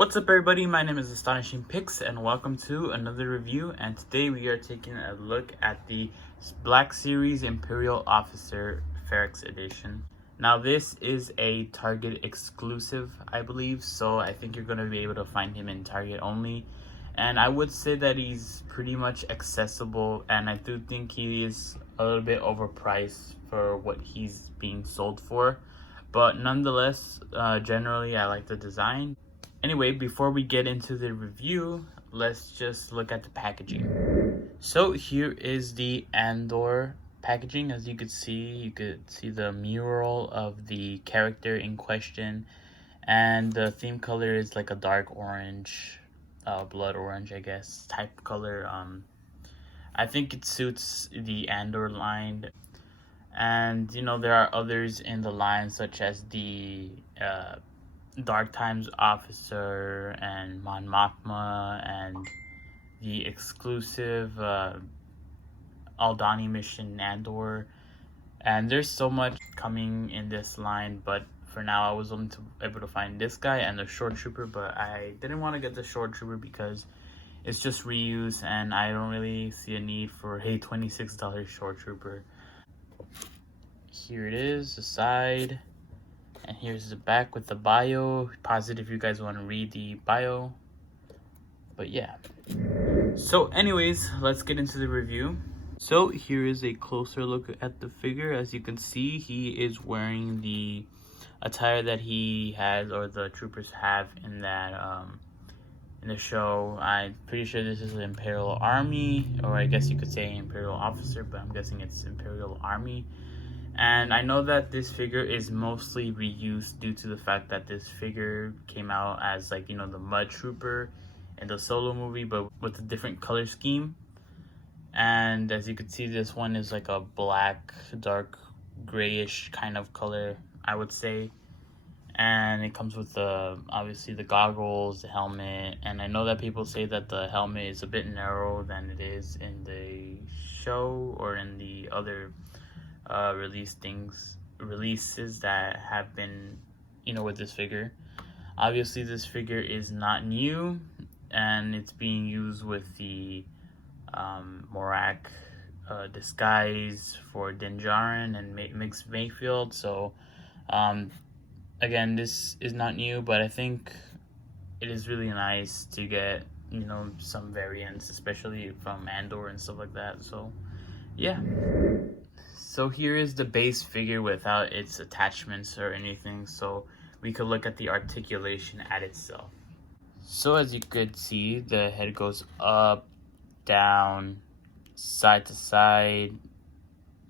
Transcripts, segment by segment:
What's up everybody, my name is Astonishing Pix and welcome to another review, and today we are taking a look at the Black Series Imperial Officer Ferrix edition. Now this is a Target exclusive, I believe, so I think you're going to be able to find him in Target only. And I would say that he's pretty much accessible, and I do think he is a little bit overpriced for what he's being sold for. But nonetheless, generally I like the design. Anyway, before we get into the review, let's just look at the packaging. So here is the Andor packaging. As you could see the mural of the character in question, and the theme color is like a dark orange, blood orange, I guess, type color. I think it suits the Andor line, and you know there are others in the line such as the Dark Times Officer and Mon Mothma and the exclusive Aldani mission Andor, and there's so much coming in this line, but for now I was only able to find this guy and the Shore Trooper, but I didn't want to get the Shore Trooper because it's just reuse and I don't really see a need for a $26 Shore Trooper. Here it is, the side. And here's the back with the bio. Positive you guys want to read the bio. But yeah. So anyways, let's get into the review. So here is a closer look at the figure. As you can see, he is wearing the attire that he has, or the troopers have in that in the show. I'm pretty sure this is the Imperial Army, or I guess you could say Imperial Officer, but I'm guessing it's Imperial Army. And I know that this figure is mostly reused due to the fact that this figure came out as, like, you know, the Mud Trooper in the Solo movie, but with a different color scheme. And as you can see, this one is like a black, dark grayish kind of color, I would say. And it comes with obviously the goggles, the helmet, and I know that people say that the helmet is a bit narrower than it is in the show or in the other releases that have been, you know, with this figure. Obviously this figure is not new, and it's being used with the Morak disguise for Din Djarin and Mix Mayfield. So again, this is not new, but I think it is really nice to get, you know, some variants, especially from Andor and stuff like that. So yeah. So here is the base figure without its attachments or anything, so we could look at the articulation at itself. So as you could see, the head goes up, down, side to side,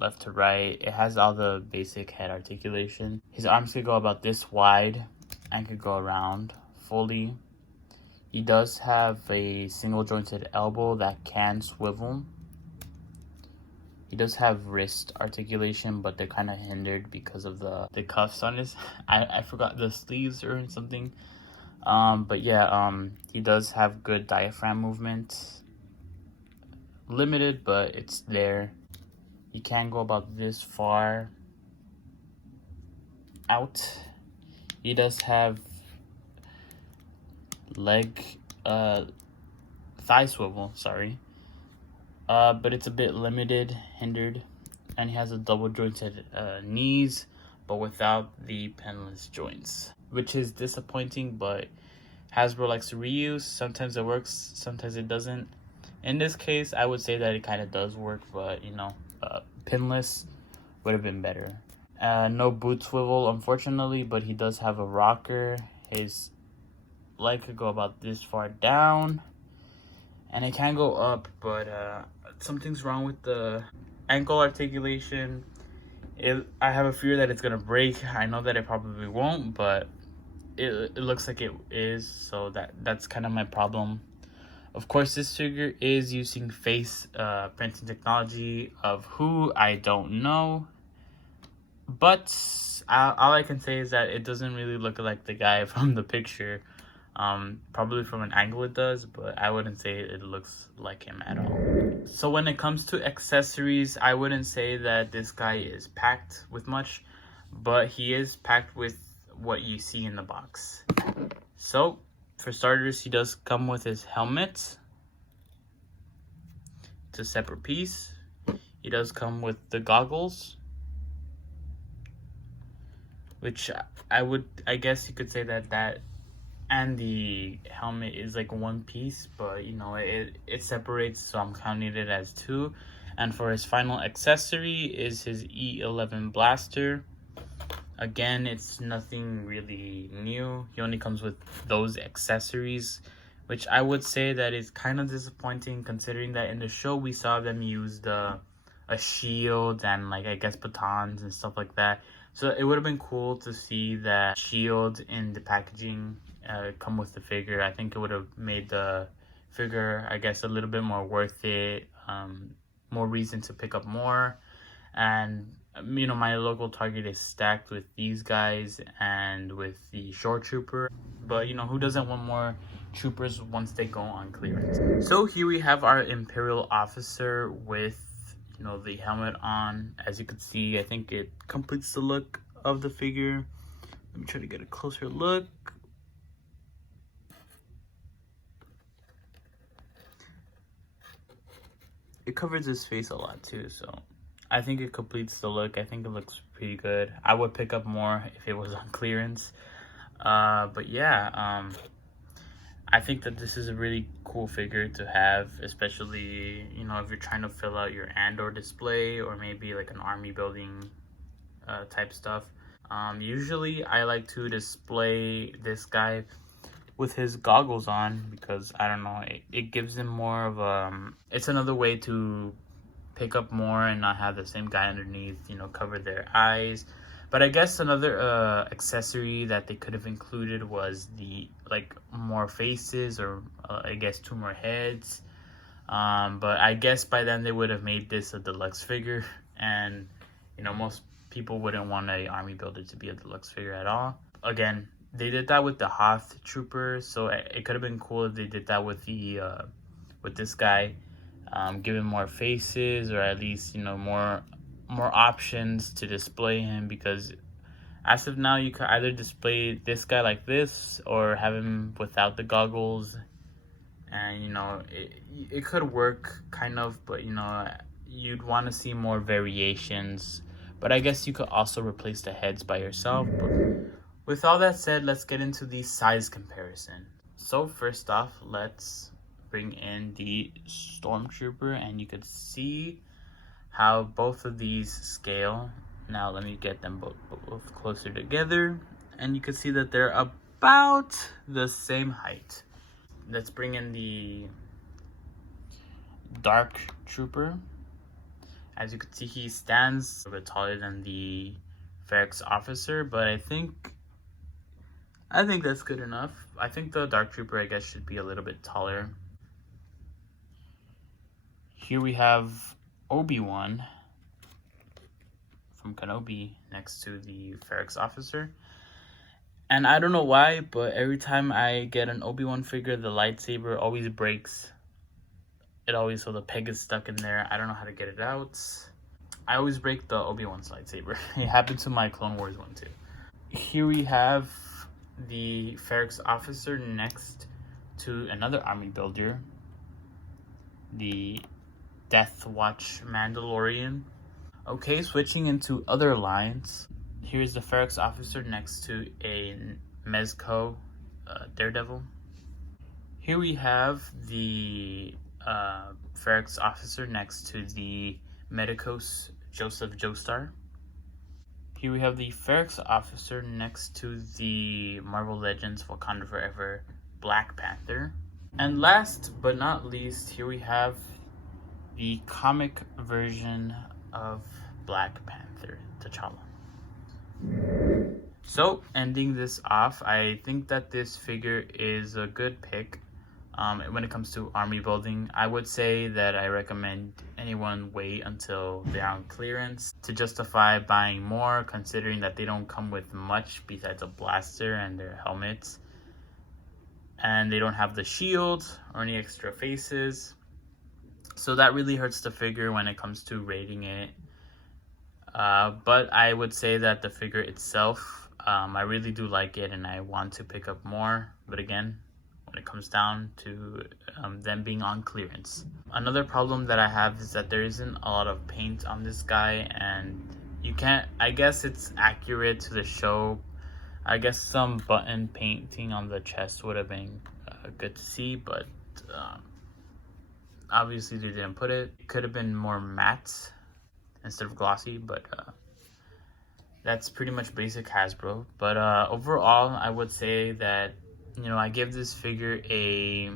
left to right. It has all the basic head articulation. His arms could go about this wide and could go around fully. He does have a single jointed elbow that can swivel. He does have wrist articulation, but they're kind of hindered because of the cuffs on his. I forgot the sleeves or something. But yeah, he does have good diaphragm movement. Limited, but it's there. He can go about this far out. He does have thigh swivel, sorry. But it's a bit limited, hindered, and he has a double jointed knees, but without the pinless joints, which is disappointing, but Hasbro likes to reuse. Sometimes it works, sometimes it doesn't. In this case, I would say that it kind of does work, but you know, pinless would have been better. No boot swivel, unfortunately, but he does have a rocker. His leg could go about this far down, and it can go up, but something's wrong with the ankle articulation. I have a fear that it's gonna break. I know that it probably won't, but it looks like it is, so that's kind of my problem. Of course, this figure is using face printing technology of who I don't know, but all I can say is that it doesn't really look like the guy from the picture. Probably from an angle it does, but I wouldn't say it looks like him at all. So when it comes to accessories, I wouldn't say that this guy is packed with much, but he is packed with what you see in the box. So For starters, he does come with his helmet. It's a separate piece. He does come with the goggles, which I guess you could say that and the helmet is like one piece, but you know, it separates, so I'm counting it as two. And for his final accessory is his E11 blaster. Again, it's nothing really new. He only comes with those accessories, which I would say that is kind of disappointing, considering that in the show we saw them use a shield and, like, I guess batons and stuff like that. So it would have been cool to see that shield in the packaging come with the figure. I think it would have made the figure, I guess, a little bit more worth it, more reason to pick up more. And you know, my local Target is stacked with these guys and with the shore trooper, but you know, who doesn't want more troopers once they go on clearance? So here we have our Imperial officer with, you know, the helmet on. As you can see, I think it completes the look of the figure. Let me try to get a closer look. It covers his face a lot too, so I think it completes the look. I think it looks pretty good. I would pick up more if it was on clearance. But yeah, I think that this is a really cool figure to have, especially, you know, if you're trying to fill out your Andor display or maybe like an army building type stuff. Usually I like to display this guy with his goggles on because, I don't know, it gives him more of it's another way to pick up more and not have the same guy underneath, you know, cover their eyes. But I guess another accessory that they could have included was the, like, more faces, or I guess 2 more heads. But I guess by then they would have made this a deluxe figure, and you know, most people wouldn't want a army builder to be a deluxe figure at all. Again, they did that with the Hoth trooper, so it could have been cool if they did that with the with this guy, give him more faces, or at least, you know, more options to display him, because as of now you could either display this guy like this or have him without the goggles, and you know, it could work kind of, but you know, you'd want to see more variations. But I guess you could also replace the heads by yourself. But with all that said, let's get into the size comparison. So first off, let's bring in the Stormtrooper, and you could see how both of these scale. Now let me get them both closer together, and you can see that they're about the same height. Let's bring in the Dark Trooper. As you can see, he stands a bit taller than the Ferrix officer, but I think that's good enough. I think the Dark Trooper, I guess, should be a little bit taller. Here we have Obi-Wan from Kenobi next to the Ferrix officer. And I don't know why, but every time I get an Obi-Wan figure, the lightsaber always breaks. So the peg is stuck in there. I don't know how to get it out. I always break the Obi-Wan's lightsaber. It happened to my Clone Wars one too. Here we have the Ferrix officer next to another army builder, the Death Watch Mandalorian. Okay, switching into other lines. Here's the Ferrix officer next to a Mezco Daredevil. Here we have the Ferrix officer next to the Medicos Joseph Joestar. Here we have the Ferrix officer next to the Marvel Legends Wakanda Forever Black Panther. And last but not least, here we have the comic version of Black Panther, T'Challa. So, ending this off, I think that this figure is a good pick. When it comes to army building, I would say that I recommend anyone wait until they're on clearance to justify buying more, considering that they don't come with much besides a blaster and their helmets, and they don't have the shield or any extra faces, so that really hurts the figure when it comes to rating it. But I would say that the figure itself, I really do like it and I want to pick up more, but again, when it comes down to them being on clearance. Another problem that I have is that there isn't a lot of paint on this guy, and you can't, I guess it's accurate to the show. I guess some button painting on the chest would have been good to see, but obviously they didn't put it. It could have been more matte instead of glossy, but that's pretty much basic Hasbro. But overall, I would say that, you know, I give this figure a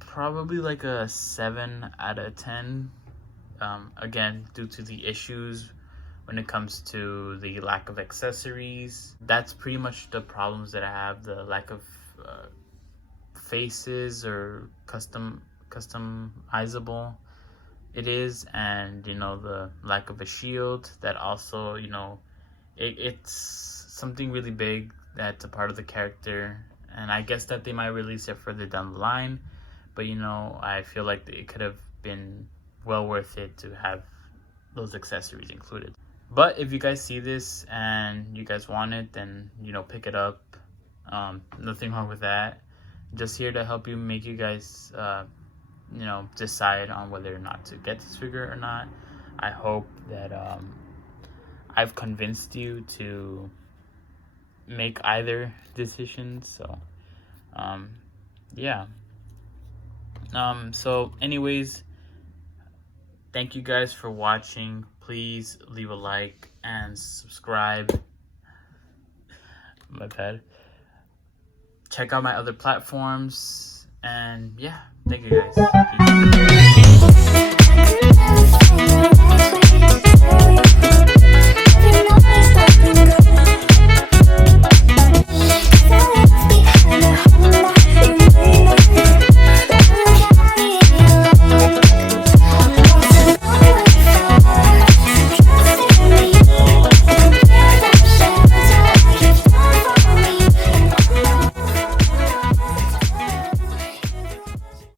probably like a 7 out of 10. Again, due to the issues when it comes to the lack of accessories. That's pretty much the problems that I have. The lack of faces or customizable it is, and you know, the lack of a shield. That also, you know, it's something really big that's a part of the character, and I guess that they might release it further down the line, but you know, I feel like it could have been well worth it to have those accessories included. But if you guys see this and you guys want it, then, you know, pick it up. Nothing wrong with that. Just here to help you, make you guys you know, decide on whether or not to get this figure or not. I hope that I've convinced you to make either decision. So yeah. So anyways, thank you guys for watching. Please leave a like and subscribe. My bad. Check out my other platforms, and yeah, thank you guys. Peace.